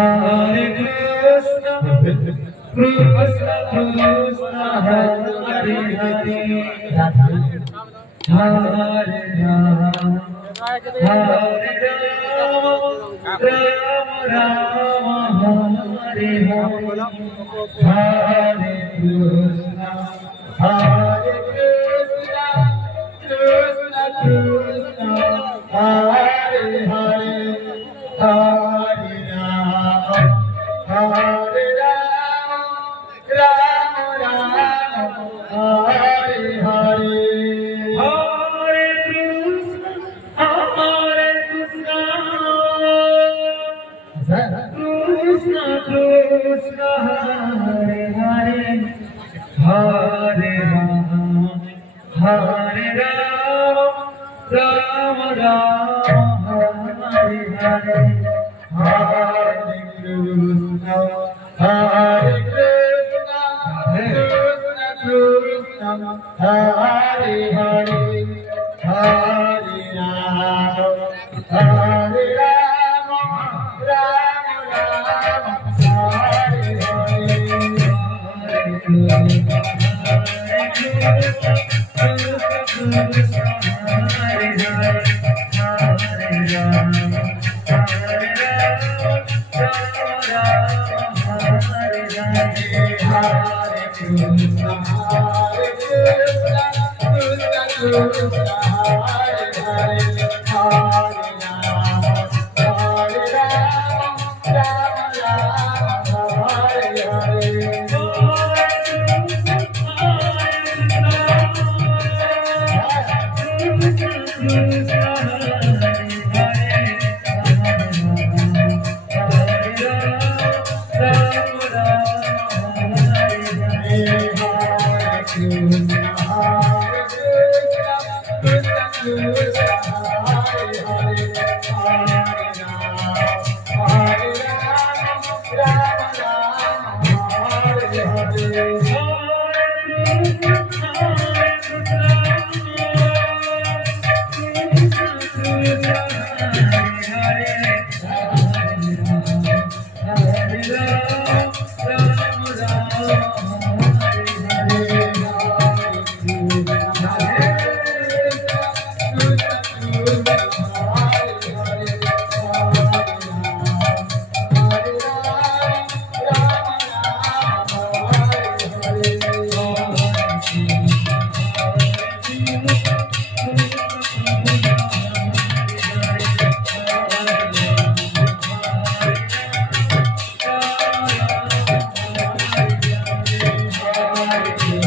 Hare Krishna, Krishna Krishna, Hare Hare, Hare Rama, Hare Rama, Rama Rama, Hare Hare, Hare Krishna, Hare Krishna, Krishna Krishna, Hare Hare, Hare Rama, Hare Rama, Rama Rama, Hare Hare, Hare Krishna, Hare Krishna, Krishna Krishna, Hare Hare, Hare Rama, Hare Rama, Rama Rama, Hare Hare, Hare Krishna, Hare Krishna, Krishna Krishna, Hare Hare, Hare Rama, Hare Rama, Rama Rama, Hare Hare, Hare Krishna, Hare Krishna, Krishna Krishna, Hare Hare, Hare Rama, Hare Rama, Rama Rama, Hare Hare, Hare Krishna, Hare Krishna, Krishna Krishna, Hare Hare, Hare Rama, Hare Rama, Rama Rama, Hare Hare, Hare